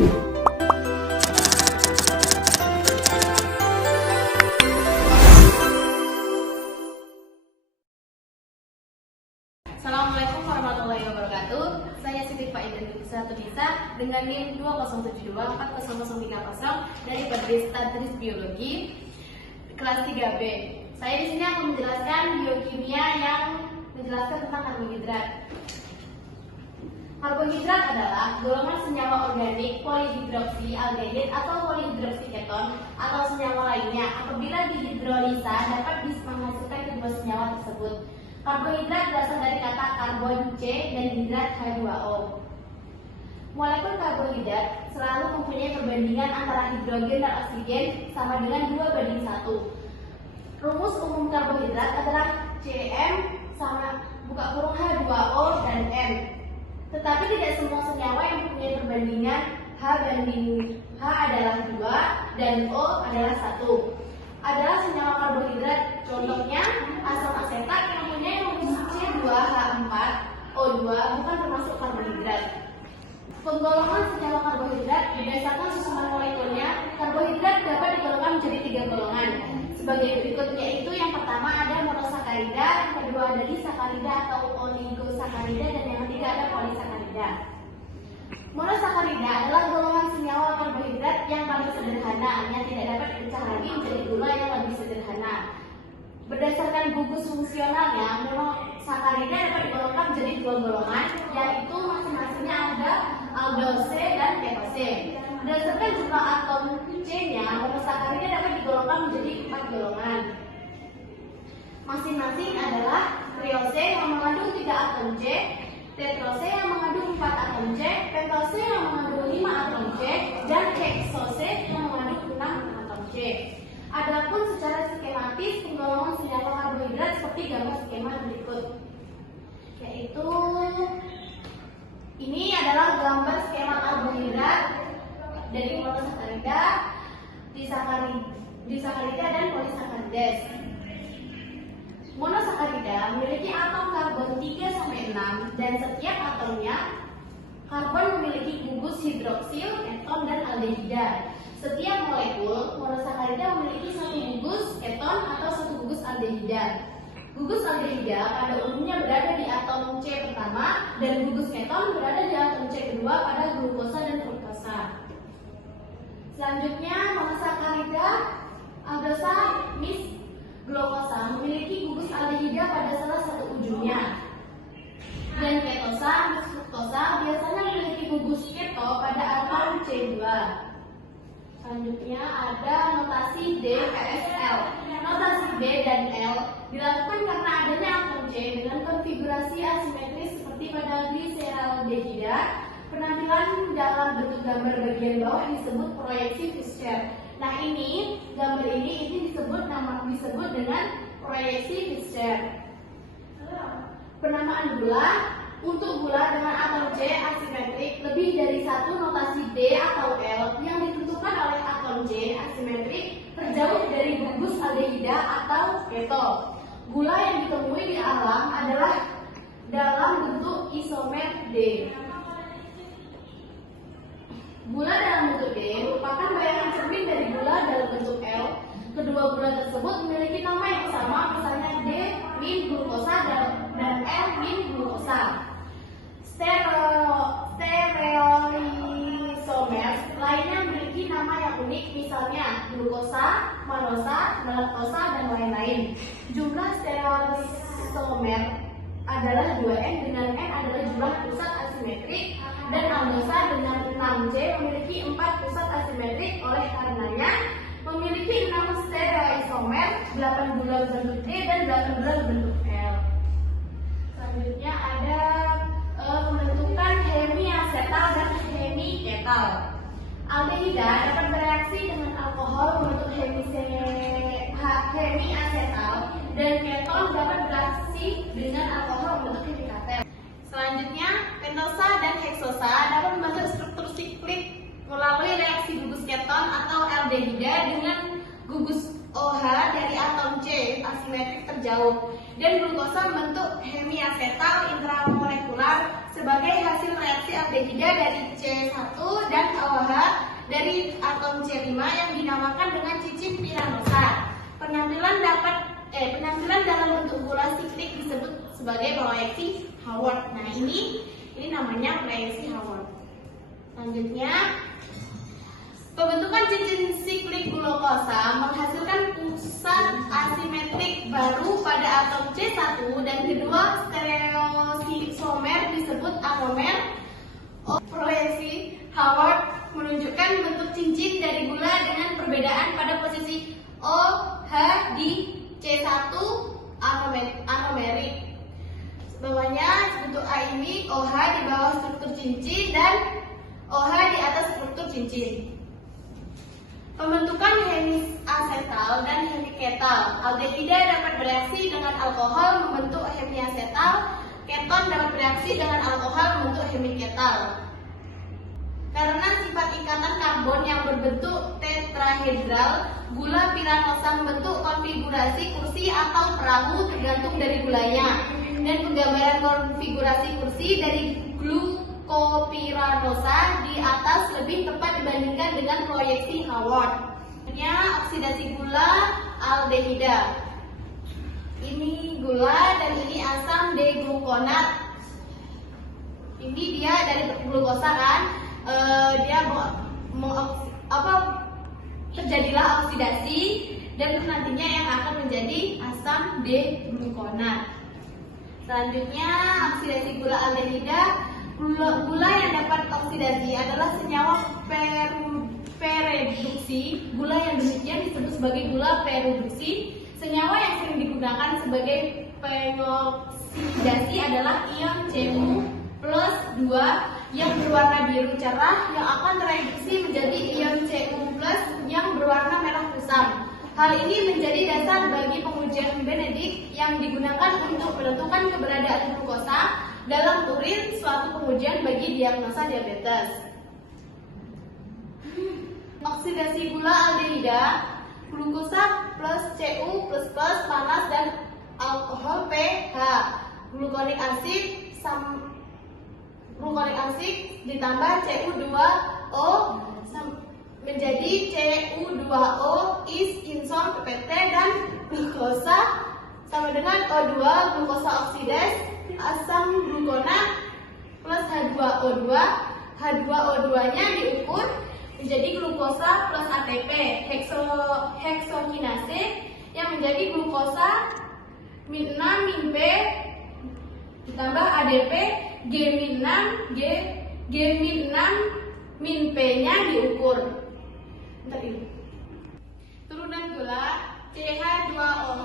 Assalamualaikum warahmatullahi wabarakatuh. Saya Siti Faidah Tunisa dengan NIM 207240030 dari Badris Tadris Biologi kelas 3B. Saya di sini akan menjelaskan biokimia yang menjelaskan tentang karbohidrat. Karbohidrat adalah golongan senyawa organik polihidroksi aldehid atau polihidroksi keton atau senyawa lainnya. Apabila dihidrolisa dapat menghasilkan kedua senyawa tersebut. Karbohidrat berasal dari kata karbon C dan hidrat H2O. Molekul karbohidrat selalu mempunyai perbandingan antara hidrogen dan oksigen sama dengan 2:1. Rumus umum karbohidrat adalah CM sama buka kurung H2O dan M. Tetapi tidak semua senyawa yang mempunyai perbandingan H adalah 2 dan O adalah 1 adalah senyawa karbohidrat. Contohnya asam asetat yang mempunyai rumus C2H4O2 bukan termasuk karbohidrat. Penggolongan senyawa karbohidrat berdasarkan susunan molekulnya. Karbohidrat dapat digolongkan menjadi 3 golongan sebagai berikut, yaitu yang pertama ada monosakarida, yang kedua ada disakarida atau oligosakarida, dan yang ketiga ada polisakarida. Monosakarida adalah golongan senyawa karbohidrat yang paling sederhana, yang tidak dapat dipecah lagi menjadi gula yang lebih sederhana. Berdasarkan gugus fungsionalnya, monosakarida dapat digolongkan menjadi 2 golongan, yaitu masing-masingnya ada aldose dan ketose. Berdasarkan jumlah atom C-nya, monosakarida dapat digolongkan menjadi 4 golongan. Masing-masing adalah triose yang mengandung 3 atom C, tetrose yang mengandung 4 atom C, pentose yang mengandung 5 atom C, dan hexose yang mengandung 6 atom C. Adapun secara skematis penggolongan senyawa karbohidrat seperti gambar skema berikut. Yaitu ini adalah gambar skema karbohidrat dari monosakarida, disakarida dan polisakarides. Monosakarida memiliki atom karbon 3-6 dan setiap atomnya karbon memiliki gugus hidroksil, keton, dan aldehida. Setiap molekul monosakarida memiliki 1 gugus keton atau 1 gugus aldehida. Gugus aldehida pada umumnya berada di atom C pertama dan gugus keton berada di atom C kedua pada glukosa dan fruktosa. Selanjutnya monosakarida aldosa mis glukosa memiliki gugus aldehida pada salah satu ujungnya. Dan ketosa mis fruktosa biasanya memiliki gugus keto pada atom C2. Selanjutnya ada notasi DPSL. Notasi D dan L dilakukan karena adanya atom C dengan konfigurasi asimetris seperti pada gliseraldehida. Penampilan dalam bentuk gambar bagian bawah disebut proyeksi Fischer. Nah, ini gambar ini disebut dengan proyeksi Fischer. Penamaan gula. Untuk gula dengan atom C asimetrik lebih dari 1 notasi D atau L yang ditentukan oleh atom C asimetrik terjauh dari gugus aldehida atau keto. Gula yang ditemui di alam adalah dalam bentuk isomer D. Gula dalam bentuk D merupakan bayangan cermin dari gula dalam bentuk L. Kedua gula tersebut memiliki nama yang sama, misalnya D-glukosa dan L-glukosa. Stereoisomers lainnya memiliki nama yang unik, misalnya glukosa, manosa, galaktosa, dan lain-lain. Jumlah stereoisomer adalah 2N, dengan N adalah jumlah pusat asimetrik, dan aldosa dengan 6C memiliki 4 pusat asimetrik. Oleh karenanya memiliki 6 stereoisomer, 8 gula berbentuk D dan 8 gula berbentuk L. Selanjutnya ada pembentukan hemiasetal dan hemiketal. Aldehida dapat bereaksi dengan alkohol membentuk hemiasetal, dan keton dapat bereaksi dengan alkohol membentuk hemikatel. Selanjutnya, pentosa dan heksosa dapat membentuk struktur siklik melalui reaksi gugus keton atau aldehida dengan gugus OH dari atom C asimetrik terjauh, dan glukosa membentuk hemiasetal intramolekular sebagai hasil reaksi aldehida dari C1 dan OH dari atom C5 yang dinamakan dengan cincin piranosa. Penampilan dalam bentuk gula siklik disebut sebagai proyeksi Haworth. Nah, ini namanya proyeksi Haworth. Selanjutnya, pembentukan cincin siklik glukosa menghasilkan pusat asimetrik baru pada atom C1 dan kedua stereoisomer disebut anomer. Proyeksi Haworth menunjukkan bentuk cincin dari gula dengan perbedaan pada posisi OH di C1 anomerik. Bawahnya bentuk A ini OH di bawah struktur cincin dan OH di atas struktur cincin. Pembentukan hemis asetal dan hemiketal. Aldehida dapat bereaksi dengan alkohol membentuk hemiasetal, keton dapat bereaksi dengan alkohol membentuk hemiketal. Karena sifat ikatan karbon yang berbentuk tetrahedral, gula piranosa membentuk konfigurasi kursi atau perahu tergantung dari gulanya. Dan penggambaran konfigurasi kursi dari glukopiranosa di atas lebih tepat dibandingkan dengan proyeksi Haworth. Oksidasi gula aldehida. Ini gula dan ini asam deglukonat. Ini dia dari glukosa kan? Terjadilah oksidasi dan nantinya yang akan menjadi asam deglukonat. Selanjutnya, oksidasi gula aldehida. Gula yang dapat oksidasi adalah senyawa pereduksi. Gula yang demikian disebut sebagai gula pereduksi. Senyawa yang sering digunakan sebagai pengoksidasi adalah ion Cu+2 yang berwarna biru cerah yang akan tereduksi menjadi ion Cu+ yang berwarna merah kusam. Hal ini menjadi dasar bagi pengujian Benedict yang digunakan untuk menentukan keberadaan glukosa dalam urin, suatu pengujian bagi diagnosa diabetes. Oksidasi gula aldehida, glukosa plus Cu++ panas dan alkohol pH, glukonik asid ditambah Cu2O menjadi Cu2O is insom PPT dan glukosa sama dengan O2 glukosa oksidas asam glukonat plus H2O2. H2O2 nya diukur menjadi glukosa plus ATP heksokinase yang menjadi glukosa min 6 min P ditambah ADP G-6 min P nya diukur. Turunan gula CH2OH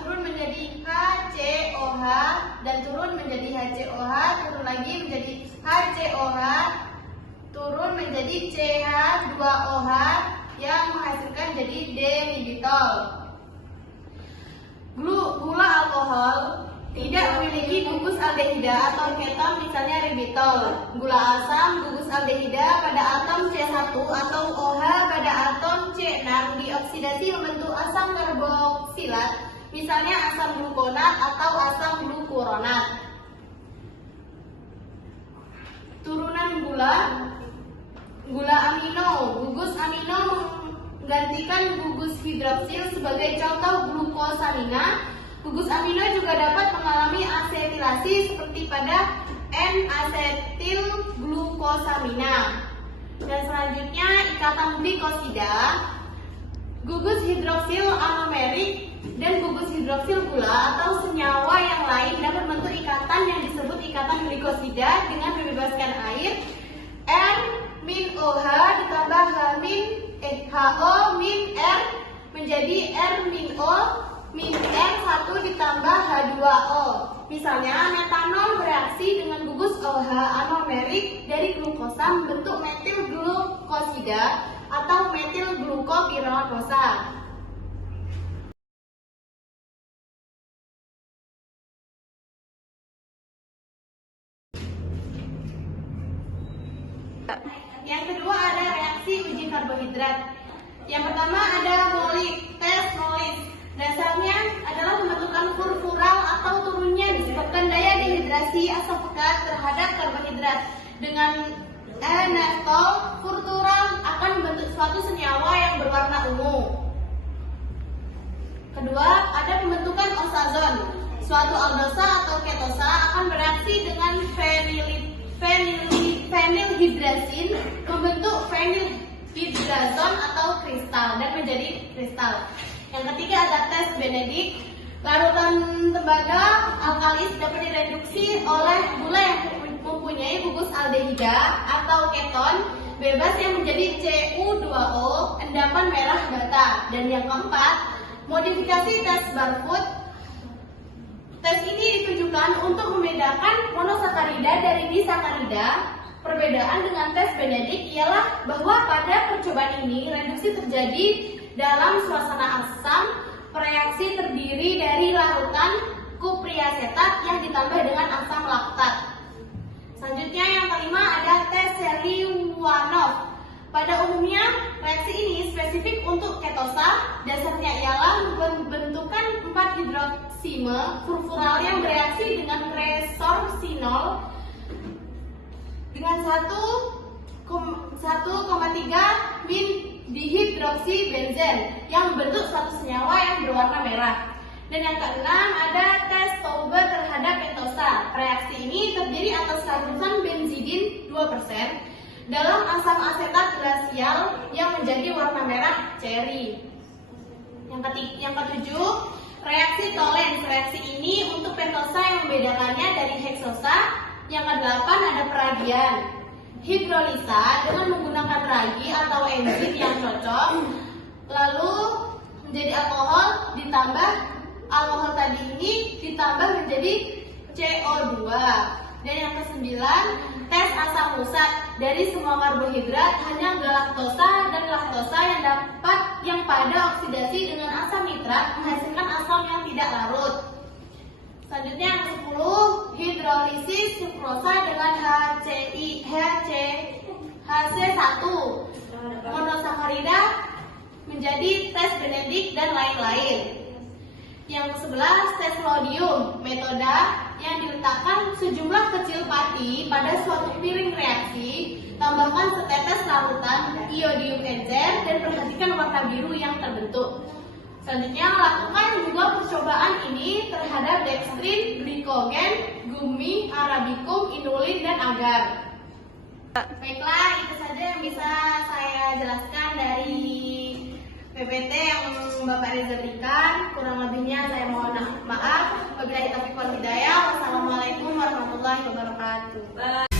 turun menjadi HCOH dan turun menjadi HCOH, turun lagi menjadi HCOH, turun menjadi CH2OH yang menghasilkan jadi D-ribitol. Gula alkohol tidak memiliki gugus aldehida atau keton, misalnya ribitol. Gula asam gugus aldehida pada atom C1 atau OH pada atom C6 dioksidasi membentuk asam karboksilat, misalnya asam glukonat atau asam glukuronat. Turunan gula amino. Gugus amino menggantikan gugus hidroksil sebagai contoh glukosamina. Gugus amino juga dapat mengalami asetilasi seperti pada N-asetilglukosamina. Dan selanjutnya ikatan glikosida. Gugus hidroksil anomerik dan gugus hidroksil gula atau senyawa yang lain dapat membentuk ikatan yang disebut ikatan glikosida dengan membebaskan air. N-OH ditambah HO min R menjadi R-O min R1 ditambah H2O. Misalnya metanol bereaksi dengan gugus OH anomerik dari glukosa membentuk metil glukosida atau metil glukopiranosa. Yang kedua ada reaksi uji karbohidrat. Yang pertama ada tes Molis. Dasarnya adalah pembentukan furfural atau turunnya disebabkan daya dehidrasi asam pekat terhadap karbohidrat. Dengan N-metol, furfural akan membentuk suatu senyawa yang berwarna ungu. Kedua, ada pembentukan oxazon. Suatu aldosa atau ketosa akan bereaksi dengan fenilhidrazin membentuk fenilhidrazon atau kristal dan menjadi kristal. Yang ketiga ada tes Benedict. Larutan tembaga alkalis dapat direduksi oleh gula yang mempunyai gugus aldehida atau keton bebas yang menjadi Cu2O, endapan merah bata. Dan yang keempat, modifikasi tes Barfoot. Tes ini ditujukan untuk membedakan monosakarida dari disakarida. Perbedaan dengan tes Benedict ialah bahwa pada percobaan ini reduksi terjadi dalam suasana asam. Reaksi terdiri dari larutan kupriasetat yang ditambah dengan asam laktat. Selanjutnya yang kelima ada tes Seliwanov. Pada umumnya reaksi ini spesifik untuk ketosa. Dasarnya ialah pembentukan 4 hidroksime furfural yang bereaksi dengan resorsinol dengan 1,3 win dihidroksibenzen yang membentuk suatu senyawa yang berwarna merah. Dan yang keenam ada tes Taube terhadap pentosa. Reaksi ini terdiri atas larutan benzidin 2% dalam asam asetat glasial yang menjadi warna merah ceri. Yang ketujuh, reaksi Tollens. Reaksi ini untuk pentosa yang membedakannya dari heksosa. Yang kedelapan ada peragian. Hidrolisa dengan menggunakan ragi atau enzim yang cocok, lalu menjadi alkohol, ditambah alkohol tadi ini ditambah menjadi CO2. Dan yang kesembilan, tes asam musat. Dari semua karbohidrat hanya galaktosa dan laktosa yang pada oksidasi dengan asam nitrat menghasilkan asam yang tidak larut. Selanjutnya yang ke-10, hidrolisis sukrosa dengan HC1 monosakarida menjadi tes Benedict dan lain-lain. Yang ke-11, tes rhodium. Metode yang diletakkan sejumlah kecil pati pada suatu piring reaksi, tambahkan setetes larutan iodium enzer dan perhatikan warna biru yang terbentuk. Selanjutnya, lakukan juga percobaan ini terhadap dextrin, glikogen, gumi, arabicum, inulin, dan agar. Baiklah, itu saja yang bisa saya jelaskan dari PPT yang Bapak Reza berikan. Kurang lebihnya saya mohon maaf. Wabillahi taufiq wal hidayah. Wassalamualaikum warahmatullahi wabarakatuh.